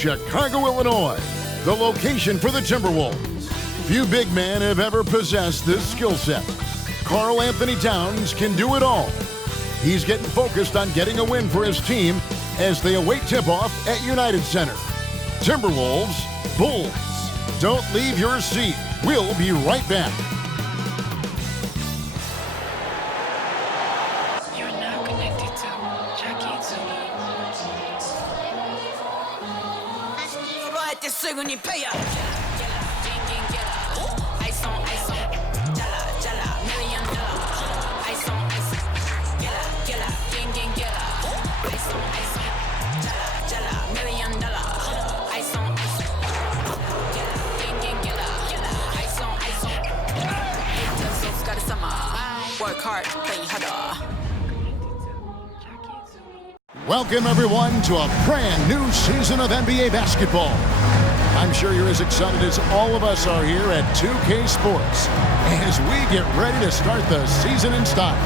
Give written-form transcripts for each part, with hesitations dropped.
Chicago, Illinois, the location for the Timberwolves. Few big men have ever possessed this skill set. Karl Anthony Towns can do it all. He's getting focused on getting a win for his team as they await tip-off at United Center. Timberwolves, Bulls. Don't leave your seat. We'll be right back. You're now connected to Jackie Work hard, play harder. Welcome, everyone, to a brand new season of NBA basketball. I'm sure you're as excited as all of us are here at 2K Sports as we get ready to start the season in style.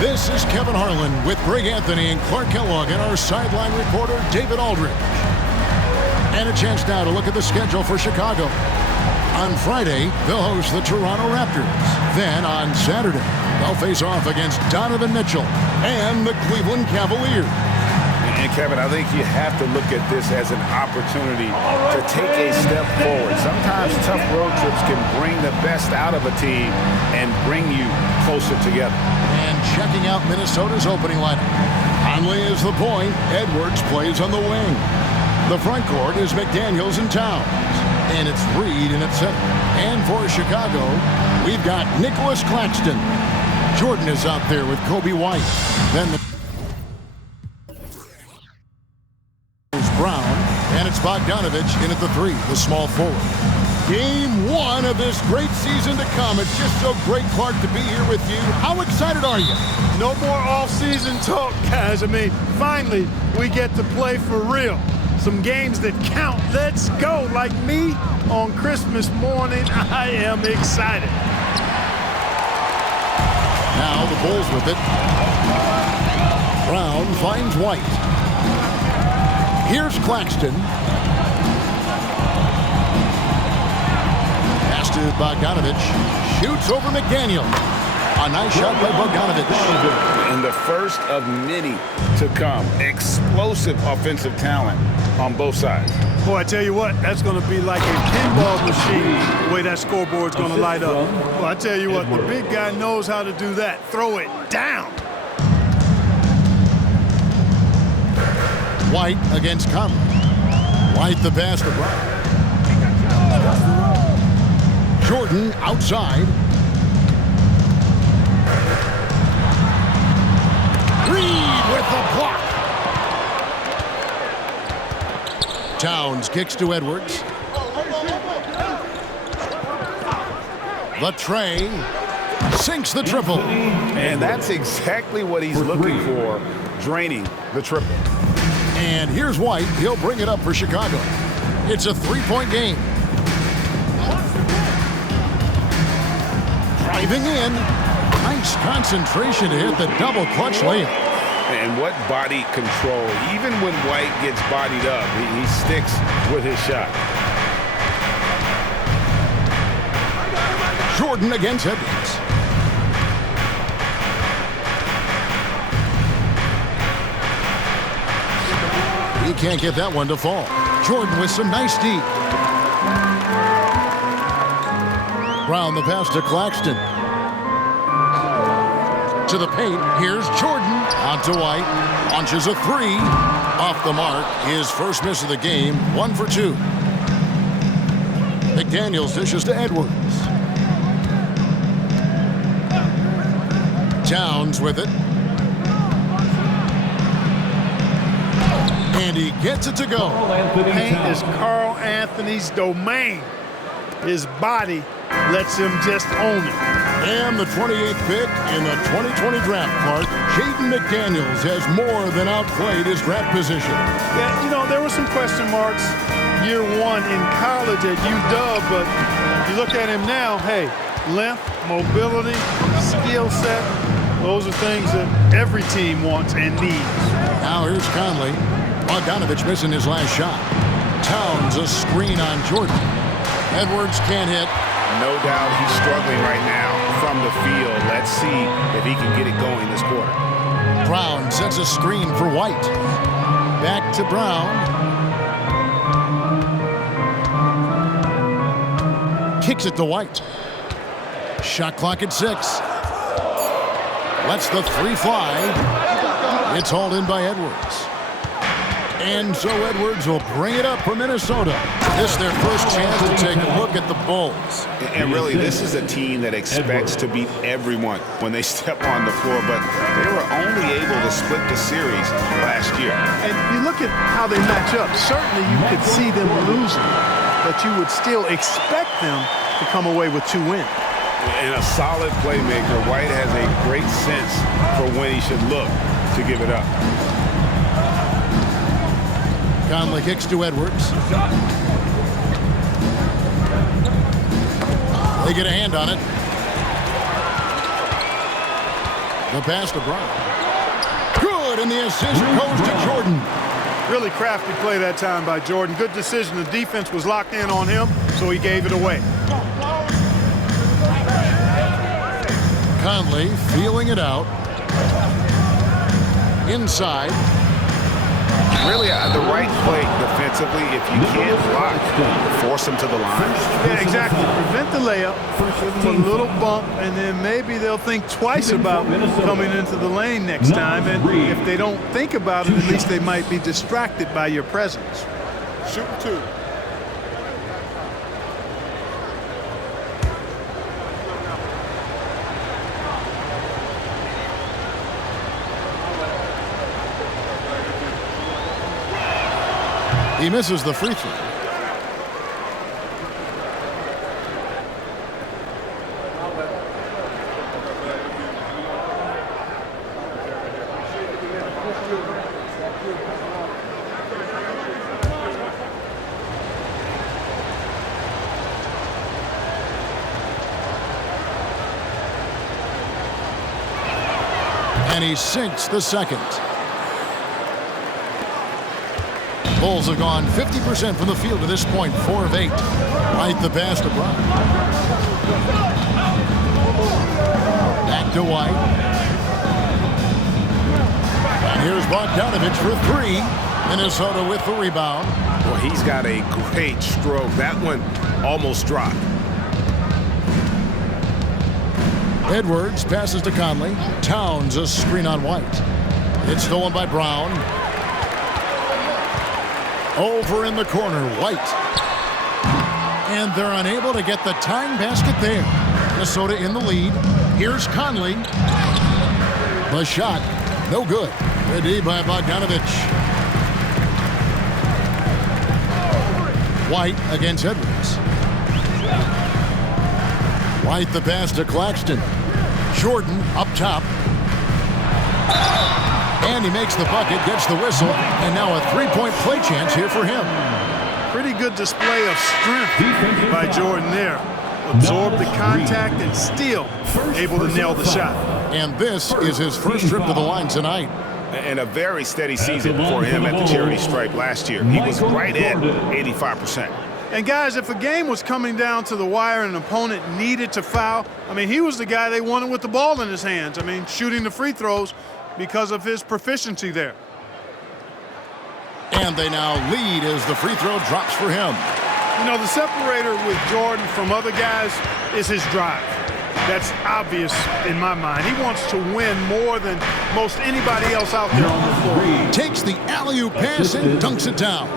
This is Kevin Harlan with Greg Anthony and Clark Kellogg and our sideline reporter, David Aldridge. And a chance now to look at the schedule for Chicago. On Friday, they'll host the Toronto Raptors. Then on Saturday, they'll face off against Donovan Mitchell and the Cleveland Cavaliers. And Kevin, I think you have to look at this as an opportunity to take a step forward. Sometimes tough road trips can bring the best out of a team and bring you closer together. And checking out Minnesota's opening lineup. Conley is the point. Edwards plays on the wing. The front court is McDaniels and Towns. And it's Reed in at center. And for Chicago, we've got Nicholas Claxton. Jordan is out there with Kobe White. Then Brown, and it's Bogdanovich in at the 3, the small forward. Game 1 of this great season to come. It's just so great, Clark, to be here with you. How excited are you? No more off-season talk, guys. I mean, finally, we get to play for real. Some games that count. Let's go. Like me on Christmas morning, I am excited. Now the Bulls with it. Brown finds White. Here's Claxton. Pass to Bogdanovich. Shoots over McDaniel. A nice shot by Bogdanovich. And the first of many to come. Explosive offensive talent on both sides. Boy, I tell you what, that's going to be like a pinball machine, the way that scoreboard's going to light up. Well, I tell you what, the big guy knows how to do that. Throw it down. White against Conley. White the pass to Brown. Jordan outside. Reed with the block. Towns kicks to Edwards. The tray sinks the triple. And that's exactly what he's looking for, draining the triple. And here's White. He'll bring it up for Chicago. It's a 3-point game. Driving in. Nice concentration to hit the double clutch layup. And what body control. Even when White gets bodied up, he sticks with his shot. Jordan against Edwards. He can't get that one to fall. Jordan with some nice D. Brown the pass to Claxton. To the paint. Here's Jordan. Out to White. Launches a 3. Off the mark. His first miss of the game. 1 for 2. McDaniels dishes to Edwards. Towns with it. And he gets it to go. Paint is Karl Anthony's domain. His body lets him just own it. And the 28th pick in the 2020 draft, Clark, Jaden McDaniels has more than outplayed his draft position. Yeah, you know, there were some question marks year 1 in college at UW, but you look at him now, hey, length, mobility, skill set, those are things that every team wants and needs. Now here's Conley. Bogdanovich missing his last shot. Towns a screen on Jordan. Edwards can't hit. No doubt he's struggling right now from the field. Let's see if he can get it going this quarter. Brown sets a screen for White. Back to Brown. Kicks it to White. Shot clock at 6. Lets the three fly. It's hauled in by Edwards. And so Edwards will bring it up for Minnesota. This is their first chance to take a look at the Bulls. And really, this is a team that expects to beat everyone when they step on the floor, but they were only able to split the series last year. And you look at how they match up. Certainly you could see them losing, but you would still expect them to come away with 2 wins. And a solid playmaker, White has a great sense for when he should look to give it up. Conley kicks to Edwards. They get a hand on it. The pass to Brown. Good, and the assist goes to Jordan. Really crafty play that time by Jordan. Good decision. The defense was locked in on him, so he gave it away. Conley feeling it out. Inside. Really, the right play defensively. If you can't block, force them to the line. Yeah, exactly. Prevent the layup, a little bump, and then maybe they'll think twice about coming into the lane next time. And if they don't think about it, at least they might be distracted by your presence. Shoot 2. He misses the free throw. And he sinks the second. Bulls have gone 50% from the field to this point, 4 of 8. Right the pass to Brown. Back to White. And here's Bogdanovich for 3. Minnesota with the rebound. Well, he's got a great stroke. That one almost dropped. Edwards passes to Conley. Towns a screen on White. It's stolen by Brown. Over in the corner, White. And they're unable to get the tying basket there. Minnesota in the lead. Here's Conley. The shot, no good. Good D by Bogdanovich. White against Edwards. White the pass to Claxton. Jordan up top. And he makes the bucket, gets the whistle, and now a three-point play chance here for him. Pretty good display of strength by Jordan there. Absorbed the contact and still able to nail the shot. And this is his first trip to the line tonight. And a very steady season for him at the charity stripe last year. He was right at 85%. And guys, if a game was coming down to the wire and an opponent needed to foul, I mean, he was the guy they wanted with the ball in his hands. I mean, shooting the free throws because of his proficiency there. And they now lead as the free throw drops for him. You know, the separator with Jordan from other guys is his drive. That's obvious in my mind. He wants to win more than most anybody else out there on the floor. Takes the alley-oop pass and dunks it down.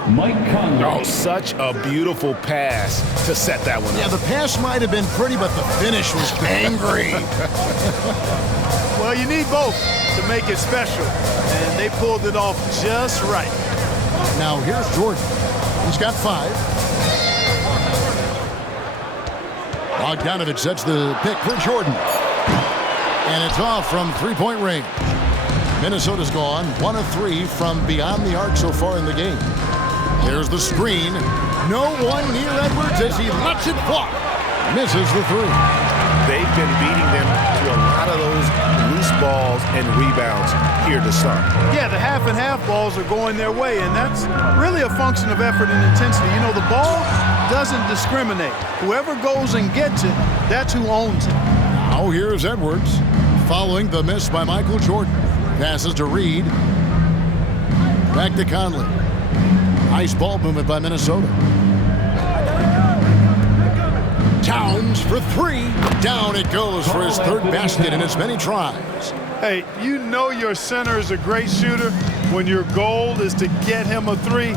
Oh, such a beautiful pass to set that one up. Yeah, the pass might have been pretty, but the finish was angry. Well, you need both to make it special, and they pulled it off just right. Now here's Jordan. He's got 5. Bogdanovich sets the pick for Jordan. And it's off from three-point range. Minnesota's gone 1 of 3 from beyond the arc so far in the game. There's the screen. No one near Edwards as he lets it fly. Misses the 3. They've been beating them to a lot of those loose balls and rebounds here to start. Yeah, the half and half balls are going their way, and that's really a function of effort and intensity. You know, the ball doesn't discriminate. Whoever goes and gets it, that's who owns it. Now here's Edwards following the miss by Michael Jordan. Passes to Reed. Back to Conley. Nice ball movement by Minnesota. Towns for three. Down it goes for his third basket in as many tries. Hey, you know your center is a great shooter when your goal is to get him a three.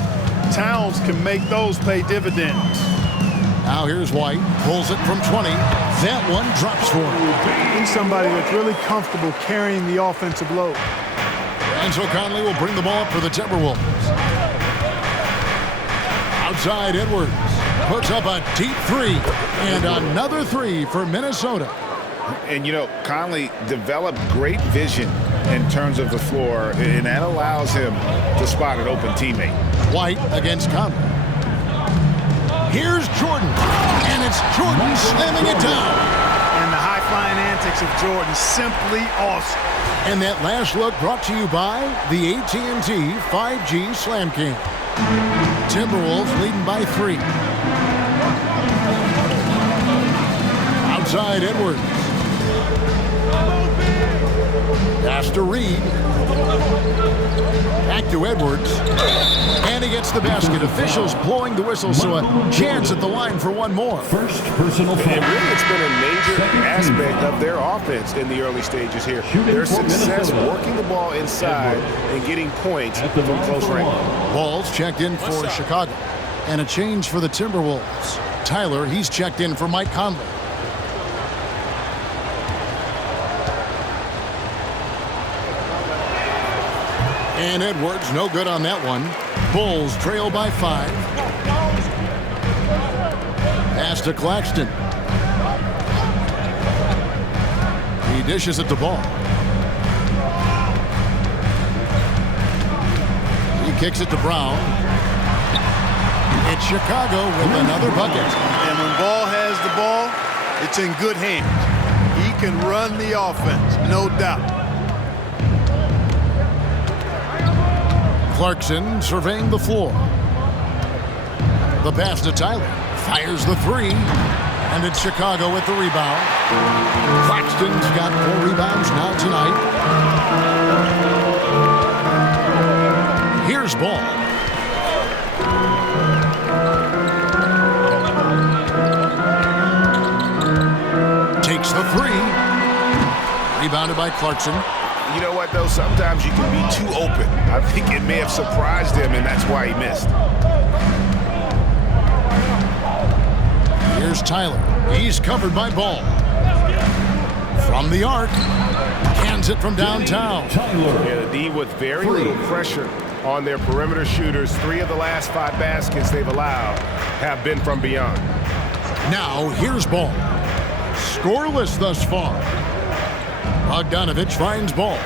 Towns can make those pay dividends. Now here's White. Pulls it from 20. That one drops for him. He's somebody that's really comfortable carrying the offensive load. And so Conley will bring the ball up for the Timberwolves. Outside Edwards. Puts up a deep three. And another three for Minnesota. And, you know, Conley developed great vision in terms of the floor, and that allows him to spot an open teammate. White against Conley. Here's Jordan. And it's Jordan slamming it down. And the high-flying antics of Jordan, simply awesome. And that last look brought to you by the AT&T 5G Slam Cam. Timberwolves leading by 3. Outside Edwards. Pass to Reed. Back to Edwards. And he gets the basket. Officials blowing the whistle, so a chance at the line for one more. First personal foul. And really, it's been a major aspect of their offense in the early stages here. Their success working the ball inside and getting points from close range. Ball's checked in for Chicago. And a change for the Timberwolves. Tyler, he's checked in for Mike Conley. And Edwards, no good on that one. Bulls trail by 5. Pass to Claxton. He dishes it to Ball. He kicks it to Brown. It's Chicago with another bucket. And when Ball has the ball, it's in good hands. He can run the offense, no doubt. Clarkson surveying the floor. The pass to Tyler. Fires the three. And it's Chicago with the rebound. Claxton's got 4 rebounds now tonight. Here's Ball. Takes the three. Rebounded by Clarkson. You know what, though? Sometimes you can be too open. I think it may have surprised him, and that's why he missed. Here's Tyler. He's covered by Ball. From the arc. Cans it from downtown. Yeah, the D with very little pressure on their perimeter shooters. 3 of the last 5 baskets they've allowed have been from beyond. Now, here's Ball. Scoreless thus far. Bogdanovich finds Ball.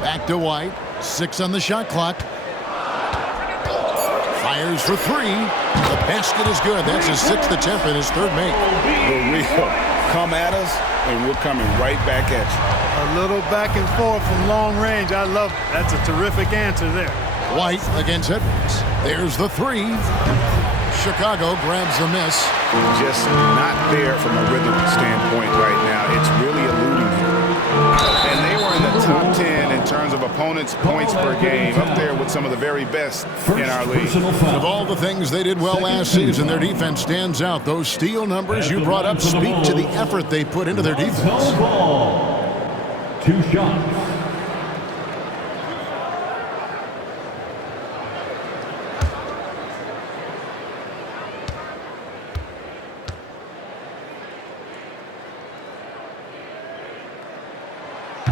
Back to White. 6 on the shot clock. Fires for 3. The basket is good. That's his 6th attempt and his 3rd make. The real come at us, and we're coming right back at you. A little back and forth from long range. I love it. That's a terrific answer there. White against Edwards. There's the 3. Chicago grabs the miss. Just not there from a rhythm standpoint right now. It's really eluding him. And they were in the top 10 in terms of opponents' points per game, up there with some of the very best in our league. Of all the things they did well last season, their defense stands out. Those steal numbers you brought up speak to the effort they put into their defense. 2 shots.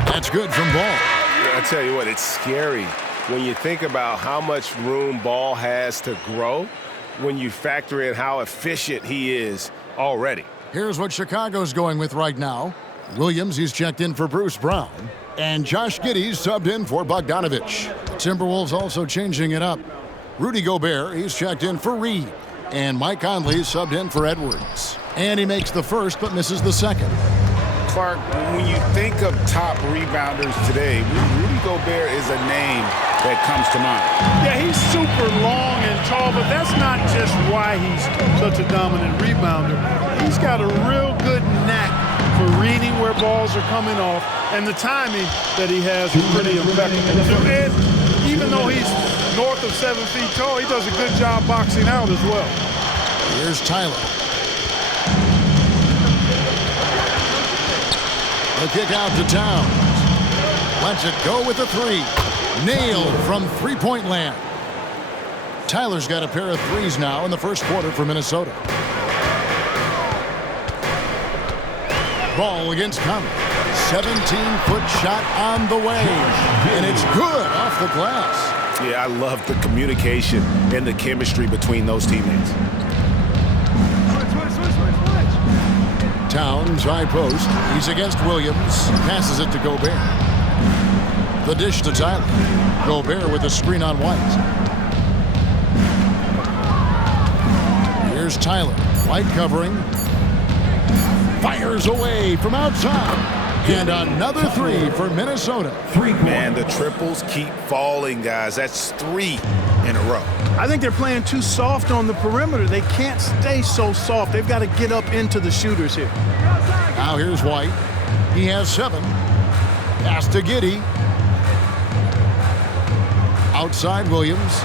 That's good from Ball. I tell you what, it's scary when you think about how much room Ball has to grow when you factor in how efficient he is already. Here's what Chicago's going with right now. Williams, he's checked in for Bruce Brown. And Josh Giddey's subbed in for Bogdanovich. The Timberwolves also changing it up. Rudy Gobert, he's checked in for Reed. And Mike Conley subbed in for Edwards. And he makes the first but misses the second. Clark, when you think of top rebounders today, Rudy Gobert is a name that comes to mind. Yeah, he's super long and tall, but that's not just why he's such a dominant rebounder. He's got a real good knack for reading where balls are coming off, and the timing that he has is pretty impeccable. And even though he's north of 7 feet tall, he does a good job boxing out as well. Here's Tyler. The kick out to Towns. Lets it go with the three. Nailed from three-point land. Tyler's got a pair of threes now in the first quarter for Minnesota. Ball against Conley. 17-foot shot on the way. And it's good off the glass. Yeah, I love the communication and the chemistry between those teammates. Towns, high post. He's against Williams. Passes it to Gobert. The dish to Tyler. Gobert with a screen on White. Here's Tyler. White covering. Fires away from outside. And another three for Minnesota. Man, the triples keep falling, guys. That's 3 in a row. I think they're playing too soft on the perimeter. They can't stay so soft. They've got to get up into the shooters here. Now here's White. He has 7. Pass to Giddey. Outside Williams.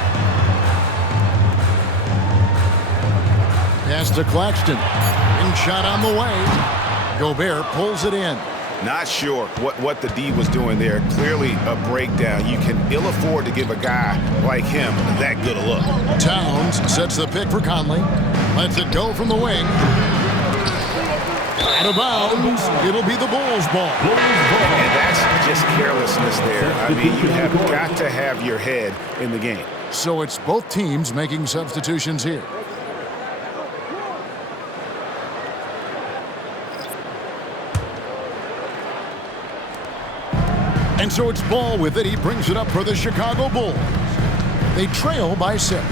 Pass to Claxton. In shot on the way. Gobert pulls it in. Not sure what the D was doing there. Clearly a breakdown. You can ill afford to give a guy like him that good a look. Towns sets the pick for Conley. Lets it go from the wing. Out of bounds. It'll be the Bulls' ball. And that's just carelessness there. I mean, you have got to have your head in the game. So it's both teams making substitutions here. And so it's Ball with it. He brings it up for the Chicago Bulls. They trail by 6.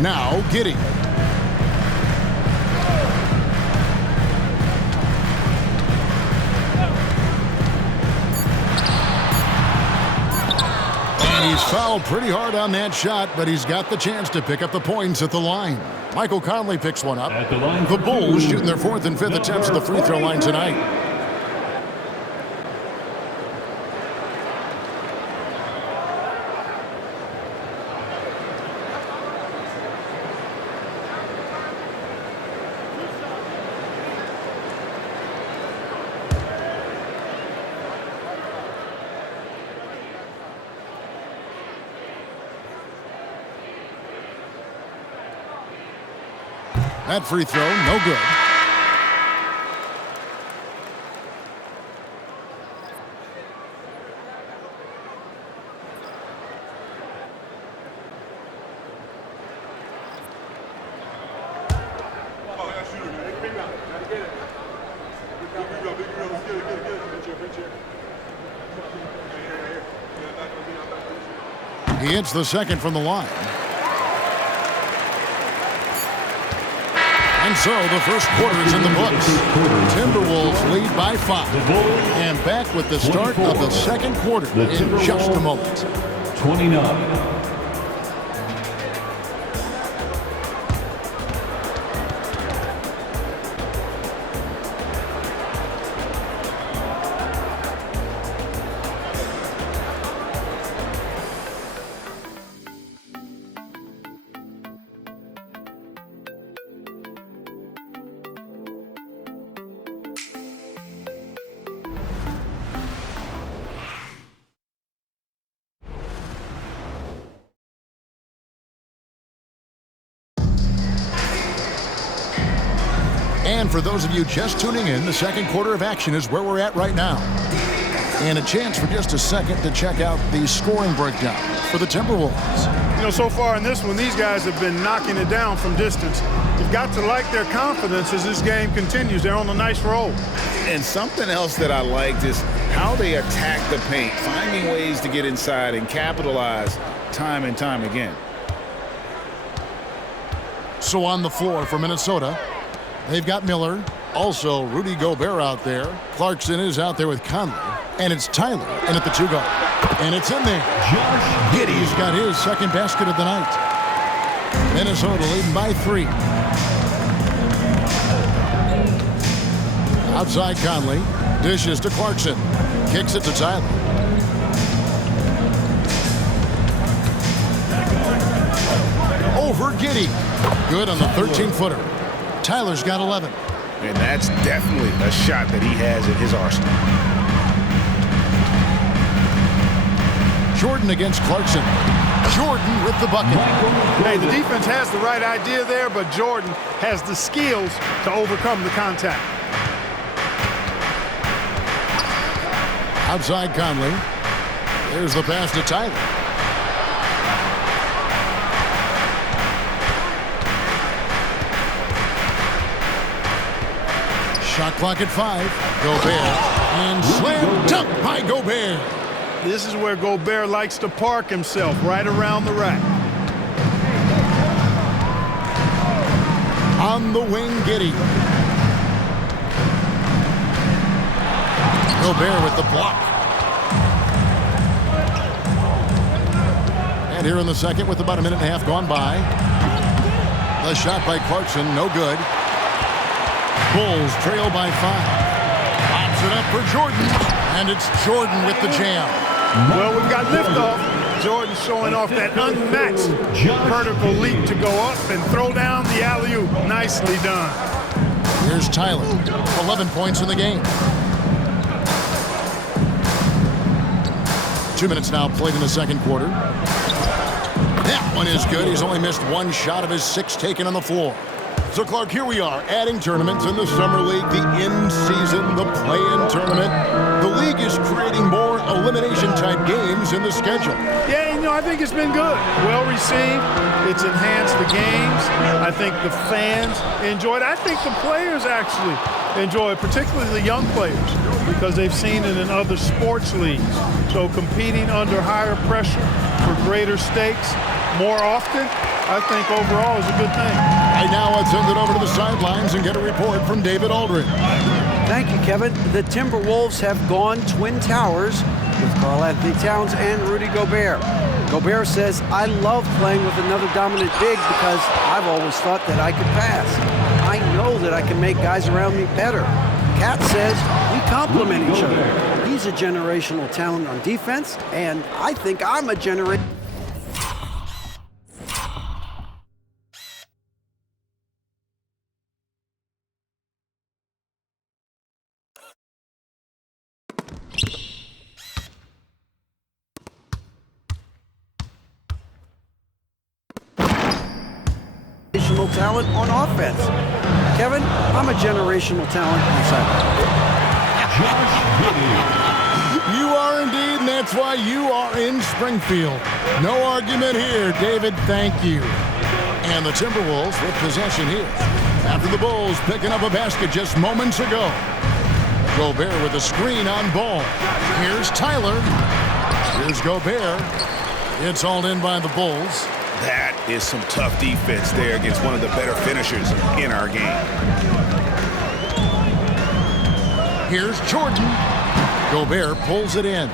Now Giddey. And he's fouled pretty hard on that shot, but he's got the chance to pick up the points at the line. Michael Conley picks one up. The Bulls shooting their 4th and 5th attempts at the free throw line tonight. That free throw, no good. He hits the second from the line. And so the first quarter is in the books. Timberwolves lead by 5. And back with the start of the second quarter in just a moment. 29. And for those of you just tuning in, the second quarter of action is where we're at right now. And a chance for just a second to check out the scoring breakdown for the Timberwolves. You know, so far in this one, these guys have been knocking it down from distance. You've got to like their confidence as this game continues. They're on a nice roll. And something else that I liked is how they attack the paint, finding ways to get inside and capitalize time and time again. So on the floor for Minnesota, they've got Miller. Also, Rudy Gobert out there. Clarkson is out there with Conley. And it's Tyler in at the 2-guard. And it's in there. Giddey's got his second basket of the night. Minnesota leading by 3. Outside Conley. Dishes to Clarkson. Kicks it to Tyler. Over Giddey. Good on the 13-footer. Tyler's got 11. And that's definitely a shot that he has in his arsenal. Jordan against Clarkson. Jordan with the bucket. Hey, the defense has the right idea there, but Jordan has the skills to overcome the contact. Outside Conley. There's the pass to Tyler. Shot clock at 5. Gobert. And slam dunk by Gobert. This is where Gobert likes to park himself, right around the rack. On the wing, Giddey. Gobert with the block. And here in the second with about a minute and a half gone by. The shot by Clarkson, no good. Bulls trail by 5. Pops it up for Jordan. And it's Jordan with the jam. Well, we've got liftoff. Jordan showing off that unmatched vertical leap to go up and throw down the alley-oop. Nicely done. Here's Tyler. 11 points in the game. 2 minutes now played in the second quarter. That one is good. He's only missed one shot of his 6 taken on the floor. So, Clark, here we are, adding tournaments in the Summer League, the in-season, the play-in tournament. The league is creating more elimination-type games in the schedule. Yeah, I think it's been good. Well received. It's enhanced the games. I think the fans enjoy it. I think the players actually enjoy it, particularly the young players, because they've seen it in other sports leagues. So competing under higher pressure for greater stakes more often, I think overall is a good thing. Right now, let's send it over to the sidelines and get a report from David Aldridge. Thank you, Kevin. The Timberwolves have gone Twin Towers with Karl-Anthony Towns and Rudy Gobert. Gobert says, I love playing with another dominant big because I've always thought that I could pass. I know that I can make guys around me better. Cat says, we complement each other. He's a generational talent on defense, and I think I'm a generational talent on offense. Kevin, I'm a generational talent on sideline. You are indeed, and that's why you are in Springfield. No argument here, David. Thank you. And the Timberwolves with possession here. After the Bulls picking up a basket just moments ago. Gobert with a screen on ball. Here's Tyler. Here's Gobert. It's hauled in by the Bulls. That is some tough defense there against one of the better finishers in our game. Here's Jordan. Gobert pulls it in.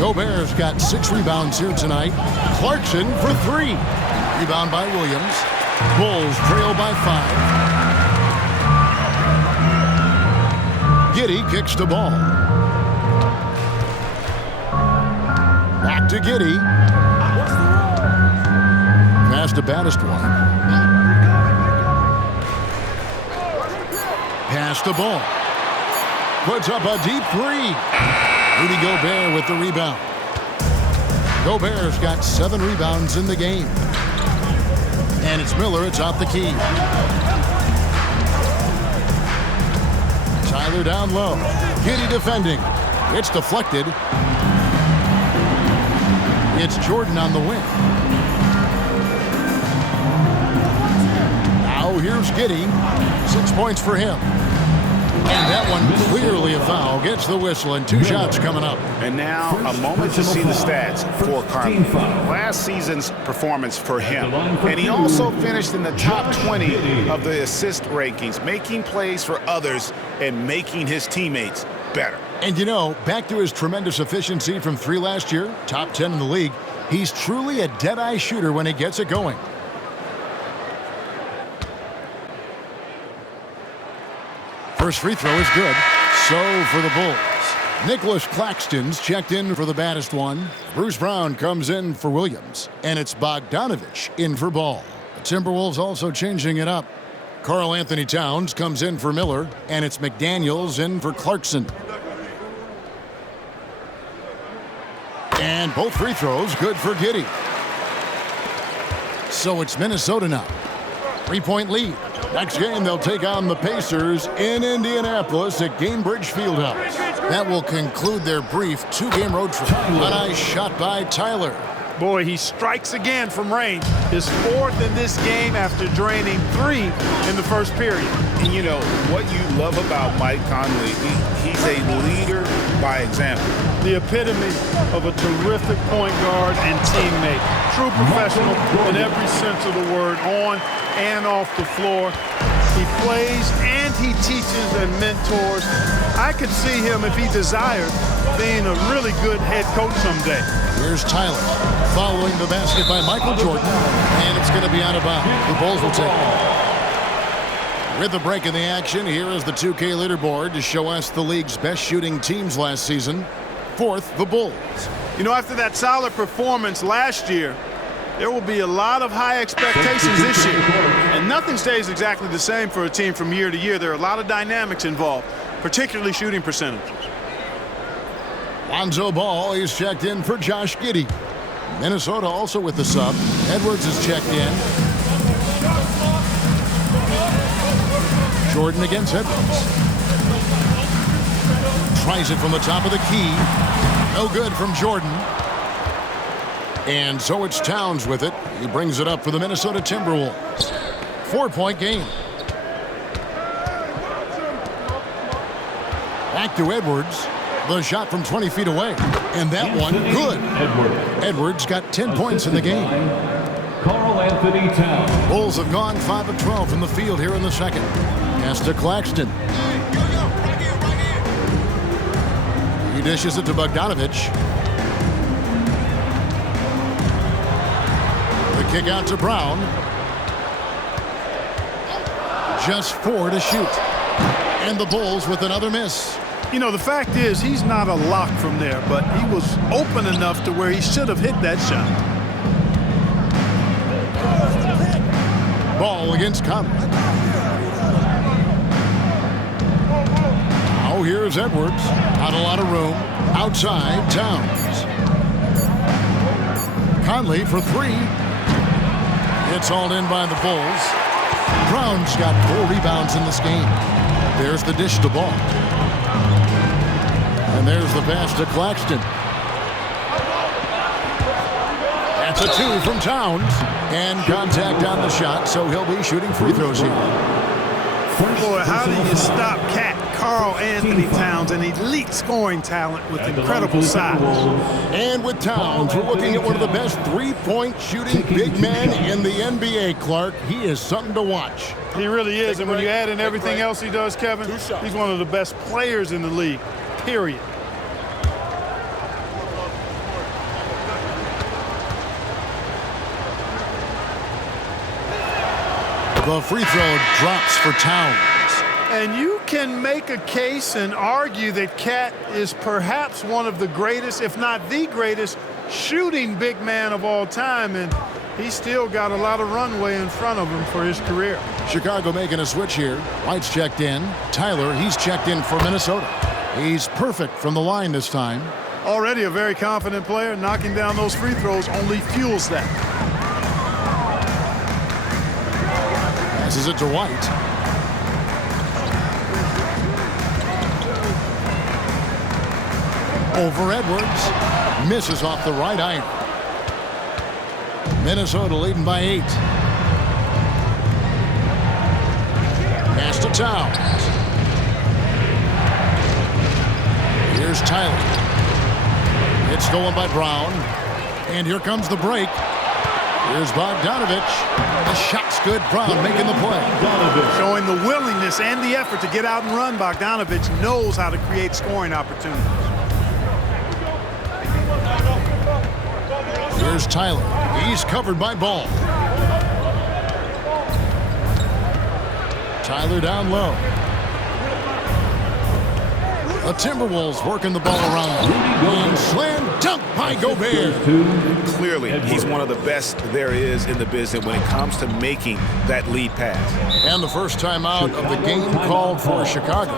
Gobert's got 6 rebounds here tonight. Clarkson for 3. Rebound by Williams. Bulls trail by 5. Giddey kicks the ball. Back to Giddey. Pass to Battistone. Pass the ball. Puts up a deep 3. Rudy Gobert with the rebound. Gobert's got 7 rebounds in the game. And it's Miller atop the key. Tyler down low. Giddey defending. It's deflected. It's Jordan on the wing. Now here's Giddey. 6 points for him. And that one clearly a foul. Gets the whistle and 2 shots coming up. And now a moment to see the stats for Conley. Last season's performance for him. And he also finished in the top 20 of the assist rankings, making plays for others and making his teammates better. And you know, back to his tremendous efficiency from 3 last year, top 10 in the league, he's truly a dead-eye shooter when he gets it going. First free throw is good. So for the Bulls. Nicholas Claxton's checked in for the baddest one. Bruce Brown comes in for Williams. And it's Bogdanovich in for Ball. The Timberwolves also changing it up. Karl Anthony Towns comes in for Miller. And it's McDaniels in for Clarkson. And both free throws good for Giddey. So it's Minnesota now. 3-point lead. Next game, they'll take on the Pacers in Indianapolis at Gainbridge Fieldhouse. That will conclude their brief 2-game road trip. A nice shot by Tyler. Boy, he strikes again from range. His 4th in this game after draining 3 in the first period. And you know, what you love about Mike Conley, he's a leader by example. The epitome of a terrific point guard and teammate. True professional in every sense of the word, on and off the floor. He plays and he teaches and mentors. I could see him, if he desired, being a really good head coach someday. Here's Tyler following the basket by Michael Jordan, and it's going to be out of bounds. The Bulls will take it. With the break in the action, here is the 2K leaderboard to show us the league's best shooting teams last season. 4th, the Bulls. You know, after that solid performance last year, there will be a lot of high expectations this year. And nothing stays exactly the same for a team from year to year. There are a lot of dynamics involved, particularly shooting percentages. Lonzo Ball is checked in for Josh Giddey. Minnesota also with the sub. Edwards is checked in. Jordan against Edwards. Tries it from the top of the key. No good from Jordan. And so it's Towns with it. He brings it up for the Minnesota Timberwolves. 4-point game. Back to Edwards. The shot from 20 feet away. And that one, good. Edwards got 10 points in the game. Karl Anthony Towns. Bulls have gone 5 of 12 from the field here in the second. Pass to Claxton. He dishes it to Bogdanovich. The kick out to Brown. Just 4 to shoot. And the Bulls with another miss. You know, the fact is, he's not a lock from there, but he was open enough to where he should have hit that shot. Ball against Conley. Now here's Edwards. Not a lot of room. Outside, Towns. Conley for 3. It's hauled in by the Bulls. Brown's got 4 rebounds in this game. There's the dish to Ball. And there's the pass to Claxton. That's a 2 from Towns. And contact on the shot, so he'll be shooting free throws here. Boy, how do you stop Cat Karl Anthony Towns, an elite scoring talent with incredible size? And with Towns, we're looking at one of the best 3-point shooting big men in the NBA, Clark. He is something to watch. He really is, and when you add in everything else he does, Kevin, he's one of the best players in the league, period. The free throw drops for Towns. And you can make a case and argue that Cat is perhaps one of the greatest, if not the greatest, shooting big man of all time, and he's still got a lot of runway in front of him for his career. Chicago making a switch here. White's checked in. Tyler, he's checked in for Minnesota. He's perfect from the line this time. Already a very confident player. Knocking down those free throws only fuels that. Passes it to White. Over Edwards. Misses off the right iron. Minnesota leading by 8. Pass to Towns. Here's Tyler. It's stolen by Brown. And here comes the break. Here's Bogdanovich. The shot's good. Brown making the play. Showing the willingness and the effort to get out and run. Bogdanovich knows how to create scoring opportunities. Here's Tyler. He's covered by Ball. Tyler down low. The Timberwolves working the ball around. And slam dunk by Gobert. Clearly, he's one of the best there is in the business when it comes to making that lead pass. And the first time out of the game called for Chicago.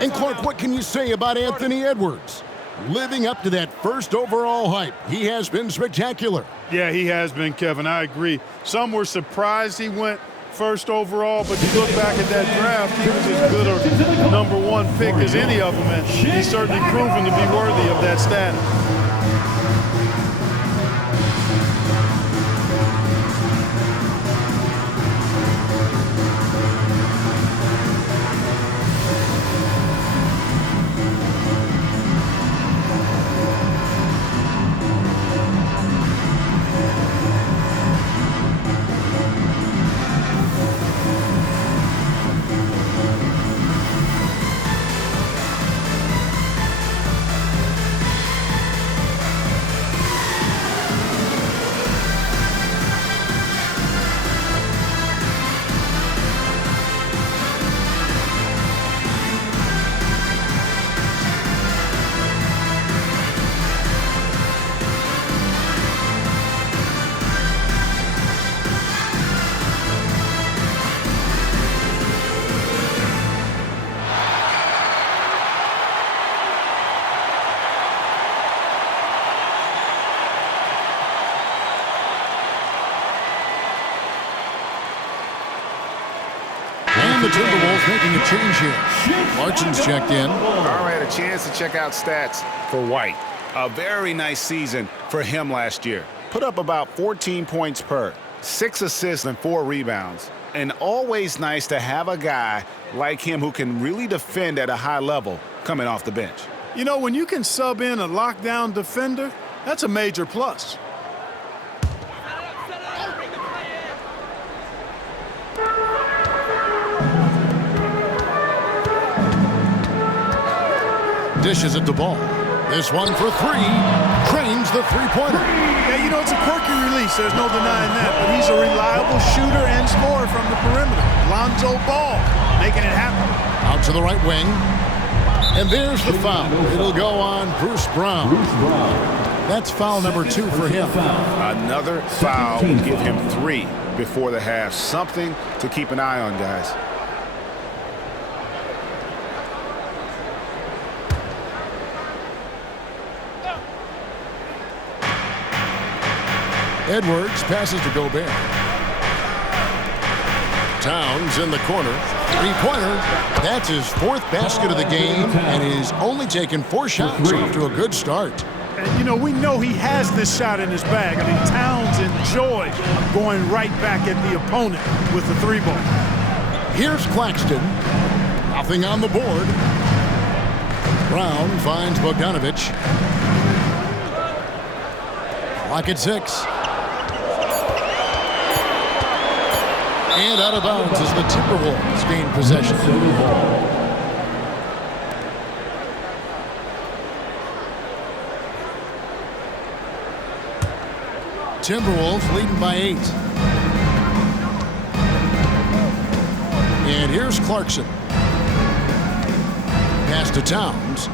And Clark, what can you say about Anthony Edwards? Living up to that first overall hype, he has been spectacular. Yeah, he has been, Kevin. I agree. Some were surprised he went first overall, but you look back at that draft, he was as good a number one pick as any of them, and he's certainly proven to be worthy of that status. And the Timberwolves making a change here. Clarkson's checked in. All right, a chance to check out stats for White. A very nice season for him last year. Put up about 14 points per, 6 assists and 4 rebounds. And always nice to have a guy like him who can really defend at a high level coming off the bench. You know, when you can sub in a lockdown defender, that's a major plus. Dishes at the ball. This one for three. Drains the three-pointer. Yeah, you know, it's a quirky release. There's no denying that. But he's a reliable shooter and scorer from the perimeter. Lonzo Ball making it happen. Out to the right wing. And there's the foul. It'll go on Bruce Brown. That's foul number 2 for him. Another foul will give him 3 before the half. Something to keep an eye on, guys. Edwards passes to Gobert. Towns in the corner. Three-pointer. That's his 4th basket of the game, and he's only taken 4 shots off to a good start. And, you know, we know he has this shot in his bag. I mean, Towns enjoys going right back at the opponent with the 3-ball. Here's Claxton. Nothing on the board. Brown finds Bogdanovich. Clock at 6. And out of bounds as the Timberwolves gain possession. Timberwolves leading by 8. And here's Clarkson. Pass to Towns.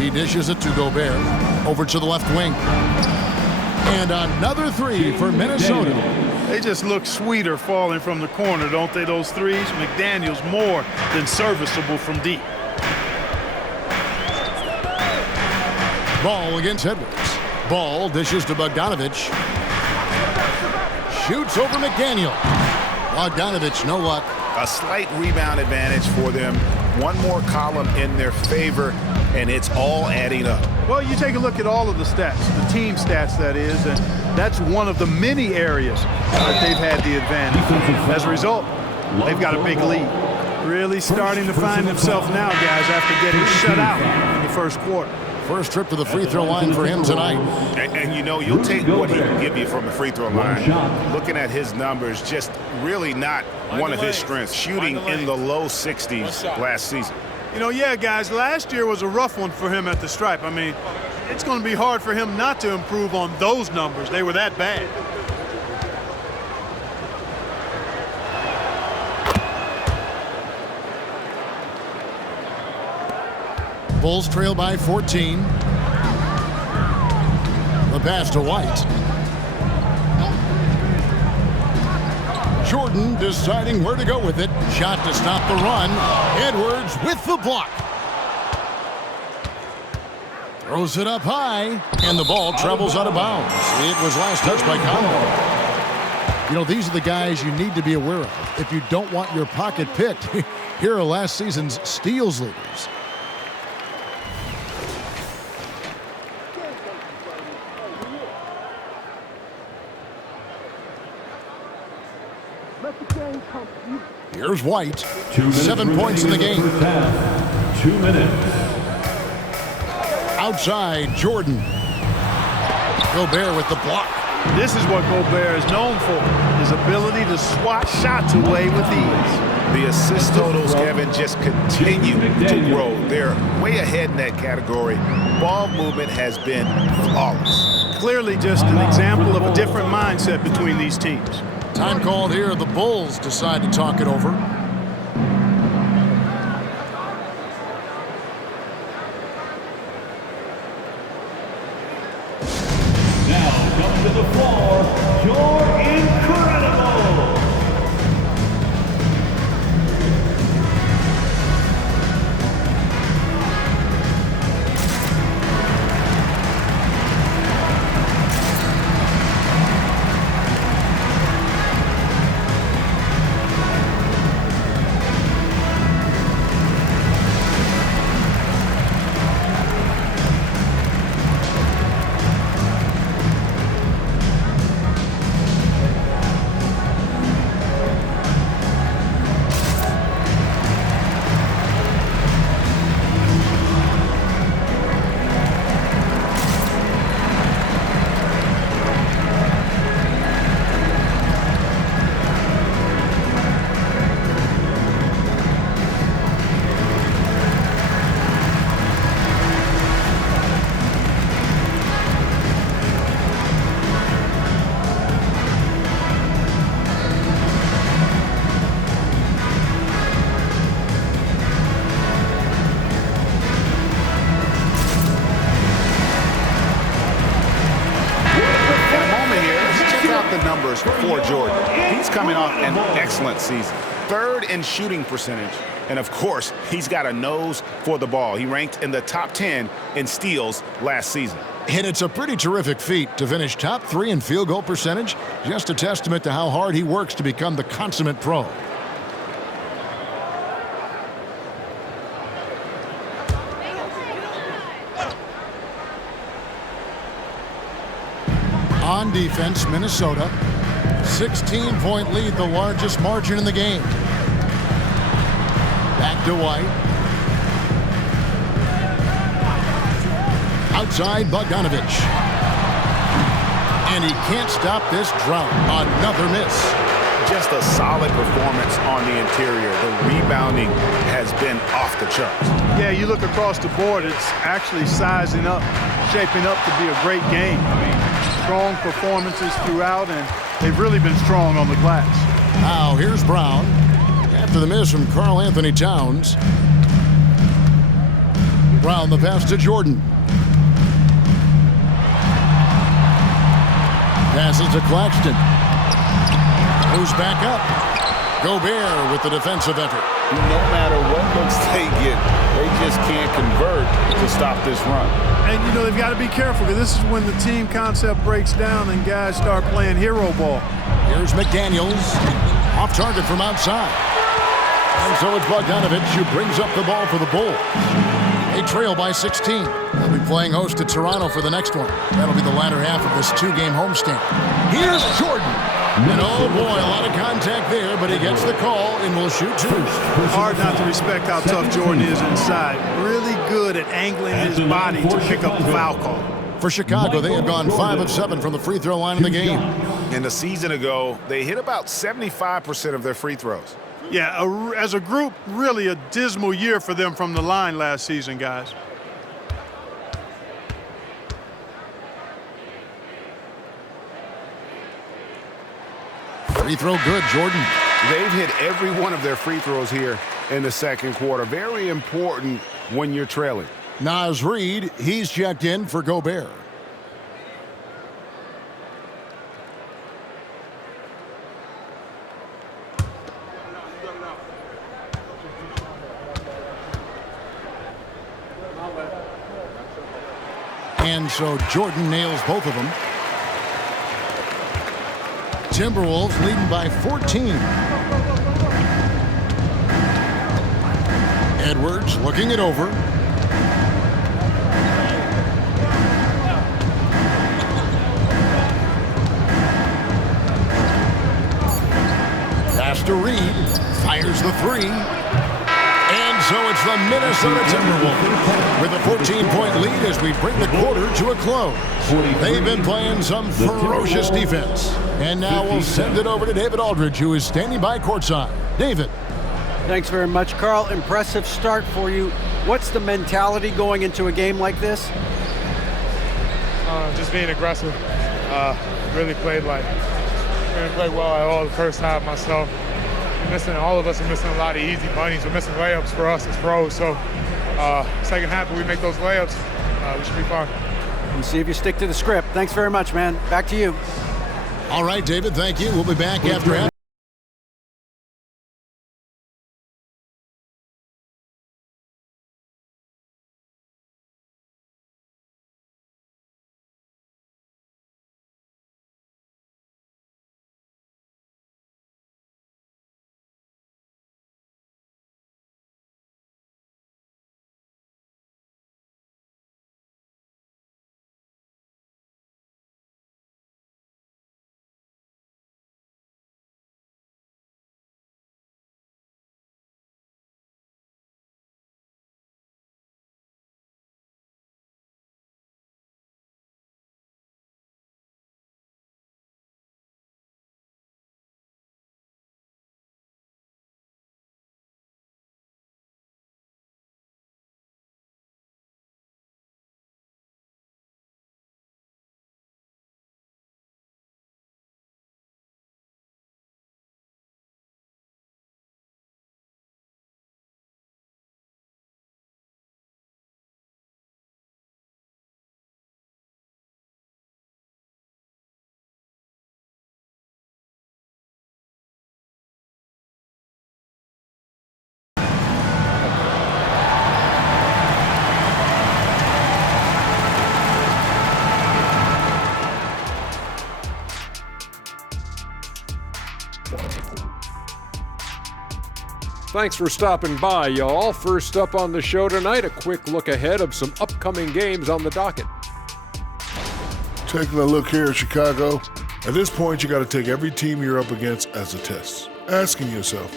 He dishes it to Gobert. Over to the left wing. And another 3 for Minnesota. They just look sweeter falling from the corner, don't they, those threes? McDaniels more than serviceable from deep. Ball against Edwards. Ball dishes to Bogdanovich. Shoots over McDaniel. Bogdanovich, no luck. A slight rebound advantage for them. One more column in their favor, and it's all adding up. Well, you take a look at all of the stats, the team stats, that is, and that's one of the many areas that they've had the advantage. As a result, they've got a big lead. Really starting to find himself now, guys, after getting shut out in the first quarter. First trip to the free throw line for him tonight. And you know, you'll take what he can give you from the free throw line. Looking at his numbers, just really not one of his strengths. Shooting in the low 60s last season. You know, yeah, guys, last year was a rough one for him at the stripe. I mean, it's going to be hard for him not to improve on those numbers. They were that bad. Bulls trail by 14. The pass to White. Jordan deciding where to go with it. Shot to stop the run. Edwards with the block. Throws it up high, and the ball travels out of bounds. It was last touched by Conley. You know, these are the guys you need to be aware of if you don't want your pocket picked. Here are last season's steals leaders. Here's White. 7 points in the game. 2 minutes. Outside, Jordan. Gobert with the block. This is what Gobert is known for, his ability to swat shots away with ease. The assist totals, Kevin, just continue to grow. They're way ahead in that category. Ball movement has been flawless. Clearly just an example of a different mindset between these teams. Time called here. The Bulls decide to talk it over. Now come to the floor, you're incredible. For Jordan. He's coming off an excellent season. Third in shooting percentage. And of course, he's got a nose for the ball. He ranked in the top 10 in steals last season. And it's a pretty terrific feat to finish top 3 in field goal percentage. Just a testament to how hard he works to become the consummate pro. On defense, Minnesota. 16-point lead, the largest margin in the game. Back to White. Outside, Bogdanovich. And he can't stop this drought. Another miss. Just a solid performance on the interior. The rebounding has been off the charts. Yeah, you look across the board, it's actually sizing up, shaping up to be a great game. I mean, strong performances throughout, and they've really been strong on the glass. Now, here's Brown. After the miss from Karl Anthony Towns. Brown, the pass to Jordan. Passes to Claxton. Moves back up. Gobert with the defensive effort. No matter what looks they get, they just can't convert to stop this run. And, you know, they've got to be careful, because this is when the team concept breaks down and guys start playing hero ball. Here's McDaniels. Off target from outside. And so it's Bogdanovich who brings up the ball for the Bulls. They trail by 16. They'll be playing host to Toronto for the next one. That'll be the latter half of this 2-game homestand. Here's Jordan. And oh boy, a lot of contact there, but he gets the call and will shoot two. Hard not to respect how tough Jordan is inside. Really good at angling his body to pick up the foul call. For Chicago, they have gone 5 of 7 from the free throw line in the game. And a season ago, they hit about 75% of their free throws. Yeah, as a group, really a dismal year for them from the line last season, guys. Free throw good, Jordan. They've hit every one of their free throws here in the second quarter. Very important when you're trailing. Naz Reid, he's checked in for Gobert. And so Jordan nails both of them. Timberwolves leading by 14. Edwards looking it over. Pass to Reed. Fires the three. And so it's the Minnesota Timberwolves with a 14-point lead as we bring the quarter to a close. They've been playing some ferocious defense. And now we'll send it over to David Aldridge, who is standing by courtside. David. Thanks very much, Carl. Impressive start for you. What's the mentality going into a game like this? Just being aggressive. Really played well at all the first half myself. All of us are missing a lot of easy bunnies. We're missing layups for us as pros. So second half, if we make those layups, we should be fine. And see if you stick to the script. Thanks very much, man. Back to you. All right, David, thank you. We'll be back after half. Thanks for stopping by, y'all. First up on the show tonight, a quick look ahead of some upcoming games on the docket. Taking a look here at Chicago, at this point you got to take every team you're up against as a test. Asking yourself,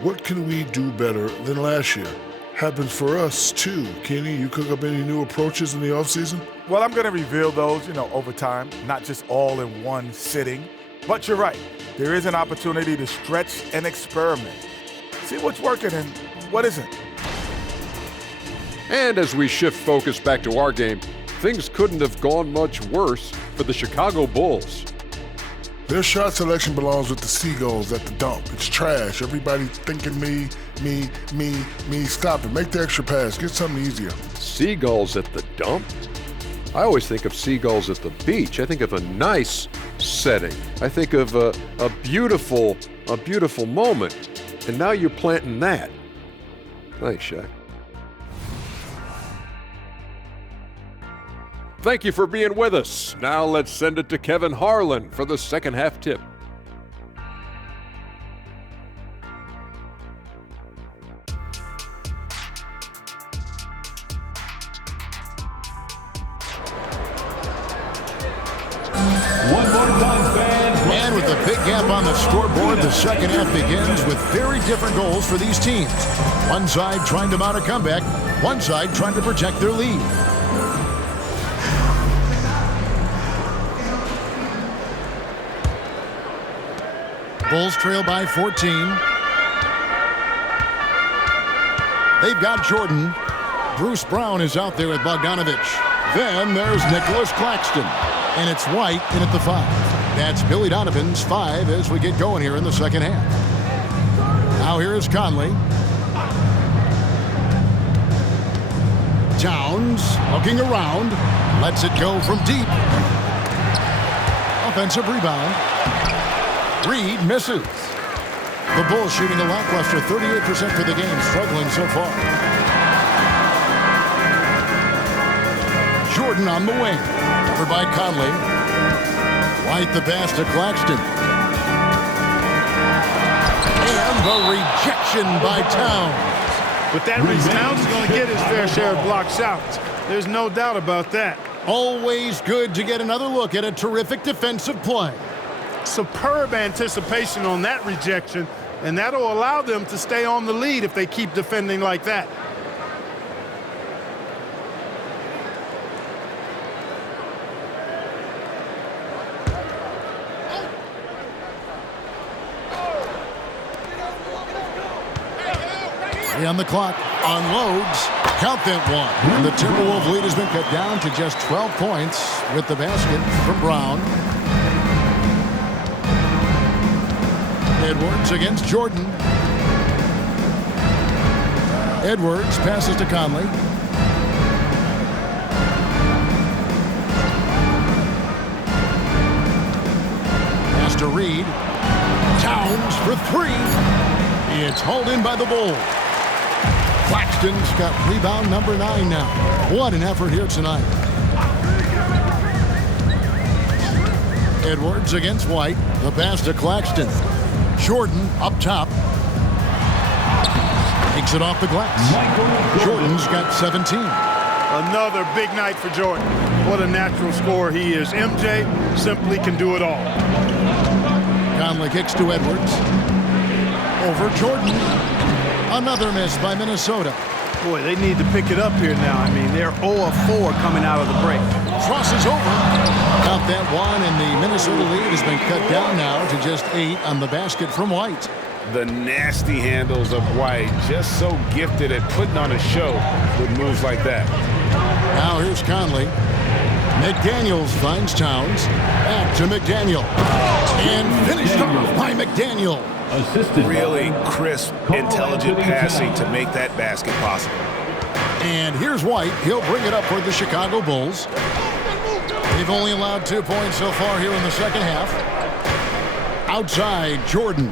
what can we do better than last year? Happens for us too. Kenny, you cook up any new approaches in the offseason? Well, I'm going to reveal those, over time, not just all in one sitting. But you're right. There is an opportunity to stretch and experiment. See what's working and what isn't. And as we shift focus back to our game, things couldn't have gone much worse for the Chicago Bulls. Their shot selection belongs with the Seagulls at the dump. It's trash. Everybody thinking me. Stop it. Make the extra pass. Get something easier. Seagulls at the dump? I always think of seagulls at the beach. I think of a nice setting. I think of a beautiful moment. And now you're planting that. Thanks, Shaq. Thank you for being with us. Now let's send it to Kevin Harlan for the second half tip. And with the Big gap on the scoreboard. The second half begins with very different goals for these teams. One side trying to mount a comeback, one side trying to protect their lead. Bulls trail by 14. They've got Jordan. Bruce Brown is out there with Bogdanovich. Then there's Nicholas Claxton. And it's White in at the 5. That's Billy Donovan's 5 as we get going here in the second half. Now here is Conley. Towns looking around. Lets it go from deep. Offensive rebound. Reed misses. The Bulls shooting a lackluster 38% for the game, struggling so far. Jordan on the wing. Covered by Conley. White the pass to Claxton. And the rejection by Towns. With that reason, Towns is going to get his fair share of block shots. There's no doubt about that. Always good to get another look at a terrific defensive play. Superb anticipation on that rejection, and that'll allow them to stay on the lead if they keep defending like that. On the clock, unloads, count that one. And the Timberwolves lead has been cut down to just 12 points with the basket from Brown. Edwards against Jordan. Edwards passes to Conley. Pass to Reed. Towns for 3. It's hauled in by the Bulls. Claxton's got rebound number 9 now. What an effort here tonight. Edwards against White. The pass to Claxton. Jordan up top. Takes it off the glass. Jordan's got 17. Another big night for Jordan. What a natural scorer he is. MJ simply can do it all. Conley kicks to Edwards. Over Jordan. Another miss by Minnesota. Boy, they need to pick it up here now. I mean, they're 0 of 4 coming out of the break. Crosses over. Count that one, and the Minnesota lead has been cut down now to just 8 on the basket from White. The nasty handles of White, just so gifted at putting on a show with moves like that. Now here's Conley. McDaniels finds Towns. Back to McDaniel. And finished off by McDaniel. Really crisp, intelligent passing to make that basket possible. And here's White. He'll bring it up for the Chicago Bulls. They've only allowed 2 points so far here in the second half. Outside, Jordan.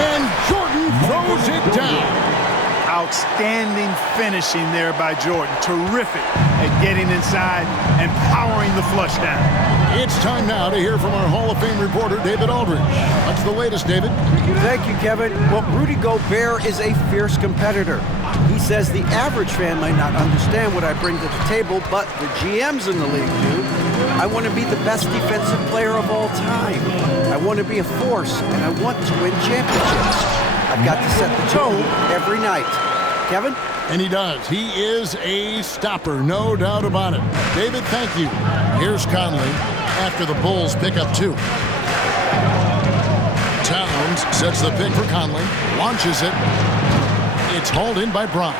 And Jordan throws it down. Outstanding finishing there by Jordan. Terrific at getting inside and powering the flush down. It's time now to hear from our Hall of Fame reporter, David Aldridge. What's the latest, David? Thank you, Kevin. Well, Rudy Gobert is a fierce competitor. He says the average fan might not understand what I bring to the table, but the GMs in the league do. I want to be the best defensive player of all time. I want to be a force, and I want to win championships. I've got to set the tone every night. Kevin? And he does. He is a stopper, no doubt about it. David, thank you. Here's Conley after the Bulls pick up 2. Towns sets the pick for Conley, launches it. It's hauled in by Brown.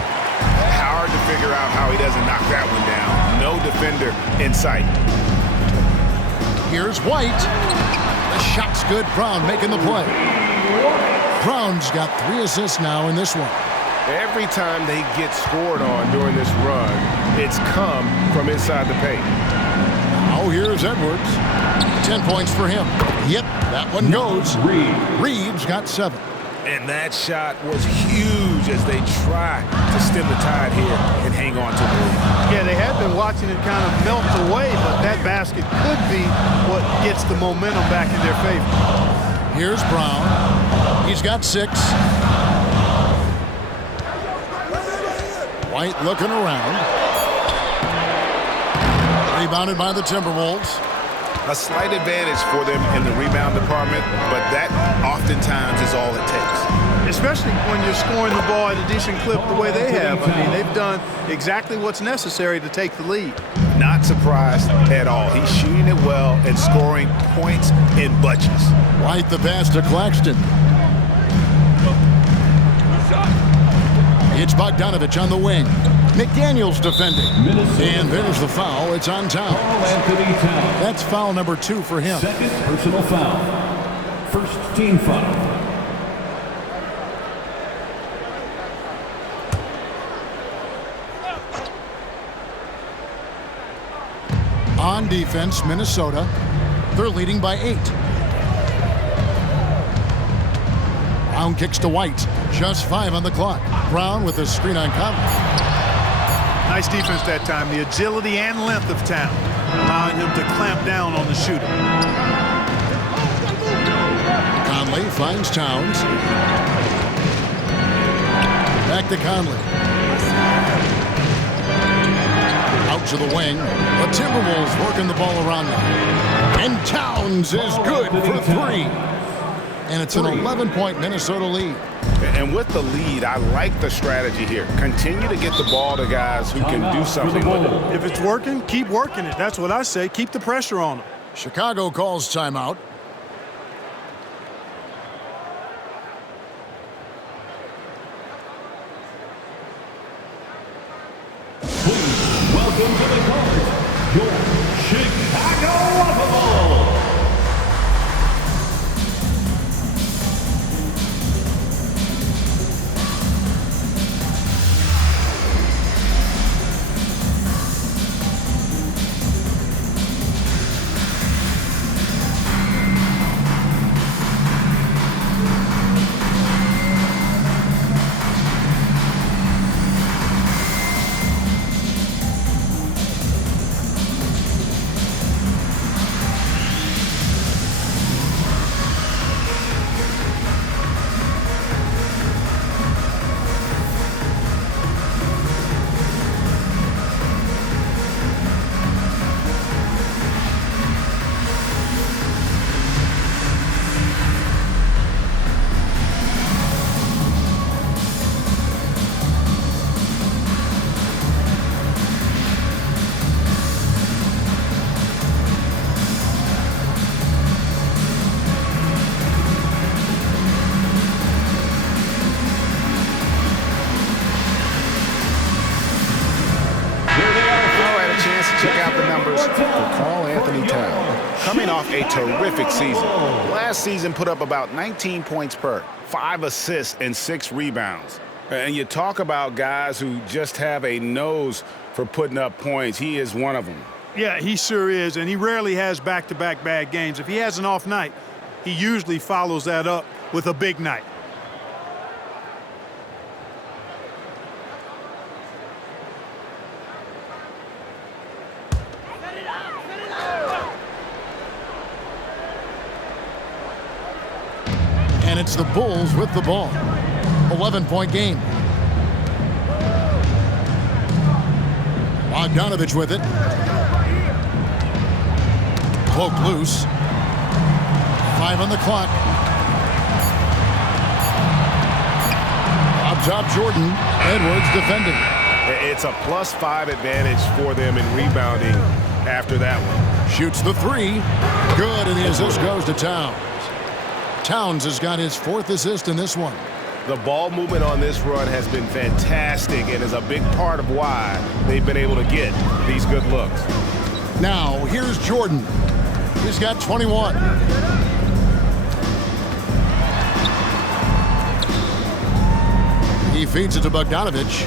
Hard to figure out how he doesn't knock that one down. No defender in sight. Here's White. The shot's good. Brown making the play. Brown's got 3 assists now in this one. Every time they get scored on during this run, it's come from inside the paint. Oh, here's Edwards. 10 points for him. Yep, that one goes. Reed's got 7. And that shot was huge as they try to stem the tide here and hang on to the lead. Yeah, they had been watching it kind of melt away, but that basket could be what gets the momentum back in their favor. Here's Brown. He's got 6. White looking around. Rebounded by the Timberwolves. A slight advantage for them in the rebound department, but that oftentimes is all it takes. Especially when you're scoring the ball at a decent clip the way they have. I mean, they've done exactly what's necessary to take the lead. Not surprised at all. He's shooting it well and scoring points in bunches. White the pass to Claxton. It's Bogdanovich on the wing. McDaniels defending. And there's the foul. It's on Towns. That's foul number 2 for him. Second personal foul. First team foul. On defense, Minnesota. They're leading by 8. Brown kicks to White. Just 5 on the clock. Brown with a screen on Conley. Nice defense that time. The agility and length of Town, allowing him to clamp down on the shooter. Conley finds Towns. Back to Conley. Out to the wing. The Timberwolves working the ball around now. And Towns is good for 3. And it's an 11-point Minnesota lead. And with the lead, I like the strategy here. Continue to get the ball to guys who can do something with it. If it's working, keep working it. That's what I say. Keep the pressure on them. Chicago calls timeout. Welcome to the court, your Chicago Waffle. Coming off a terrific season. Last season put up about 19 points per, 5 assists, and 6 rebounds. And you talk about guys who just have a nose for putting up points. He is one of them. Yeah, he sure is, and he rarely has back-to-back bad games. If he has an off night, he usually follows that up with a big night. And it's the Bulls with the ball. 11-point game. Bogdanovich with it. Cloak loose. 5 on the clock. Up top, Jordan. Edwards defending. It's a +5 advantage for them in rebounding after that one. Shoots the 3. Good, and the assist goes to Towns. Towns has got his 4th assist in this one. The ball movement on this run has been fantastic and is a big part of why they've been able to get these good looks. Now, here's Jordan. He's got 21. He feeds it to Bogdanovich.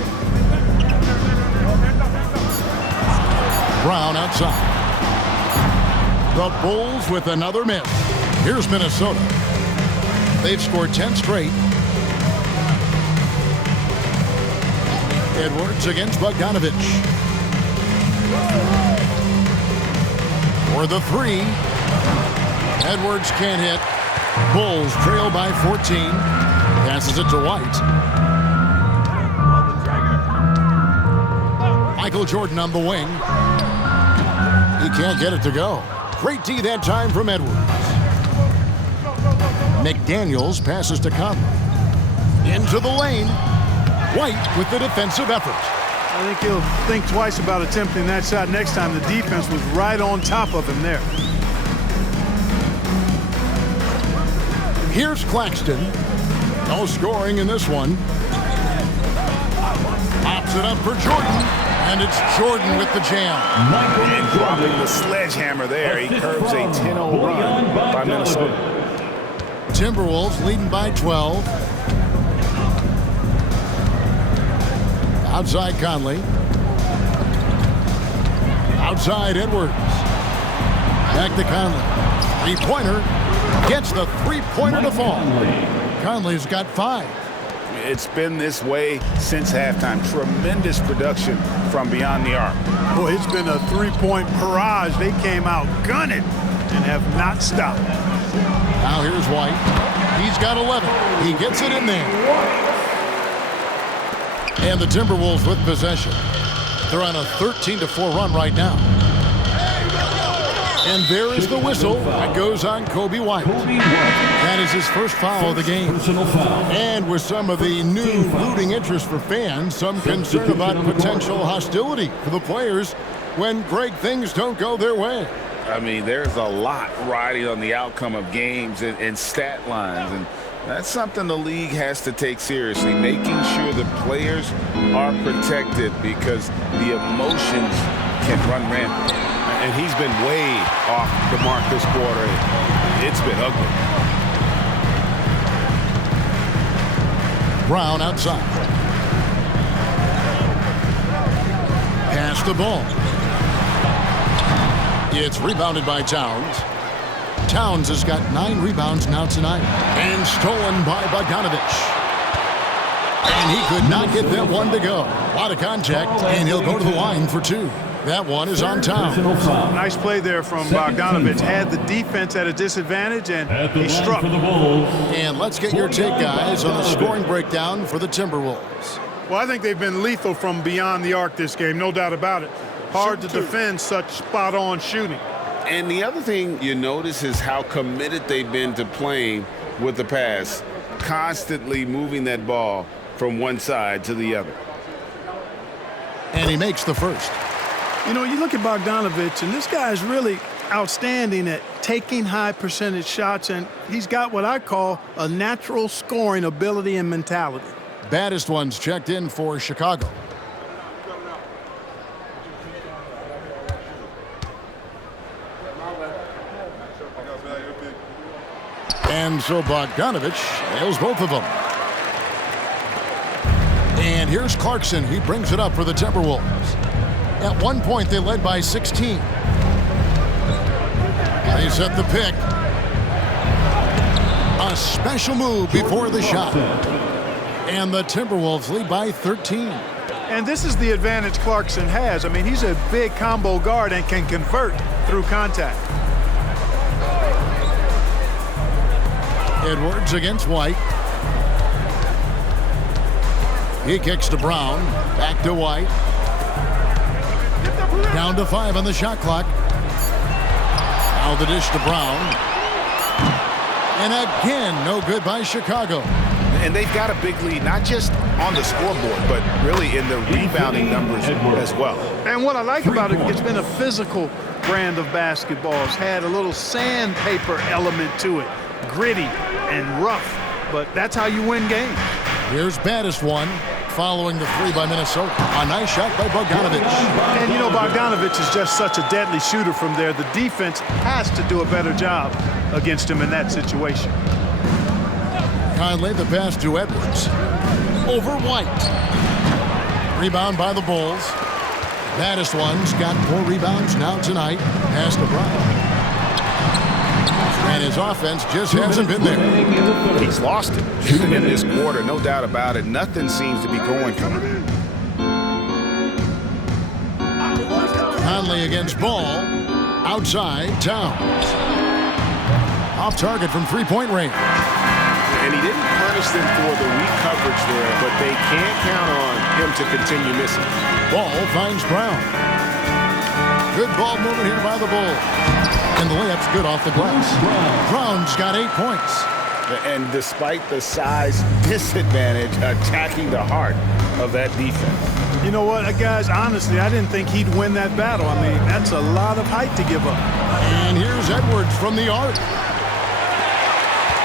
Brown outside. The Bulls with another miss. Here's Minnesota. They've scored 10 straight. Edwards against Bogdanovich. For the 3. Edwards can't hit. Bulls trail by 14. Passes it to White. Michael Jordan on the wing. He can't get it to go. Great D that time from Edwards. McDaniels passes to Conley. Into the lane. White with the defensive effort. I think he'll think twice about attempting that shot next time. The defense was right on top of him there. Here's Claxton. No scoring in this one. Pops it up for Jordan. And it's Jordan with the jam. And dropping the sledgehammer there. He curves a 10-0 run by Minnesota. Timberwolves leading by 12. Outside Conley. Outside Edwards. Back to Conley. Three-pointer. Gets the three-pointer to fall. Conley's got 5. It's been this way since halftime. Tremendous production from beyond the arc. Boy, it's been a three-point barrage. They came out gunning and have not stopped. Now here's White. He's got 11. He gets it in there. And the Timberwolves with possession. They're on a 13-4 run right now. And there is the whistle that goes on Kobe White. That is his first foul of the game. And with some of the new rooting interest for fans, some concern about potential hostility for the players when great things don't go their way. I mean, there's a lot riding on the outcome of games and stat lines. And that's something the league has to take seriously, making sure the players are protected because the emotions can run rampant. And he's been way off the mark this quarter. It's been ugly. Brown outside. Pass the ball. It's rebounded by Towns. Towns has got 9 rebounds now tonight. And stolen by Bogdanovich. And he could not get that one to go. A lot of contact, and he'll go to the line for 2. That one is on Towns. Nice play there from Bogdanovich. Had the defense at a disadvantage, and he struck. And let's get your take, guys, on the scoring breakdown for the Timberwolves. Well, I think they've been lethal from beyond the arc this game, no doubt about it. Hard to defend such spot-on shooting. And the other thing you notice is how committed they've been to playing with the pass, constantly moving that ball from one side to the other. And he makes the first. You know, you look at Bogdanovich, and this guy is really outstanding at taking high percentage shots, and he's got what I call a natural scoring ability and mentality. Baddest ones checked in for Chicago. And so Bogdanovich nails both of them. And here's Clarkson. He brings it up for the Timberwolves. At one point, they led by 16. They set the pick. A special move before the shot. And the Timberwolves lead by 13. And this is the advantage Clarkson has. I mean, he's a big combo guard and can convert through contact. Edwards against White. He kicks to Brown. Back to White. Down to 5 on the shot clock. Now the dish to Brown. And again, no good by Chicago. And they've got a big lead, not just on the scoreboard, but really in the rebounding numbers as well. And what I like about it, it's been a physical brand of basketball. It's had a little sandpaper element to it. Gritty and rough, but that's how you win games. Here's baddest one, following the 3 by Minnesota. A nice shot by Bogdanovich. And you know, Bogdanovich is just such a deadly shooter from there. The defense has to do a better job against him in that situation. Conley, the pass to Edwards. Over White. Rebound by the Bulls. Baddest one's got 4 rebounds now tonight. Pass to Brown. And his offense just hasn't been there. He's lost it in this quarter, no doubt about it. Nothing seems to be going for him. Conley against Ball. Outside, Towns. Off target from three-point range. And he didn't punish them for the weak coverage there, but they can't count on him to continue missing. Ball finds Brown. Good ball movement here by the Bulls. And the layup's good off the glass. Brown's got 8 points. And despite the size disadvantage, attacking the heart of that defense. You know what, guys, honestly, I didn't think he'd win that battle. I mean, that's a lot of height to give up. And here's Edwards from the arc.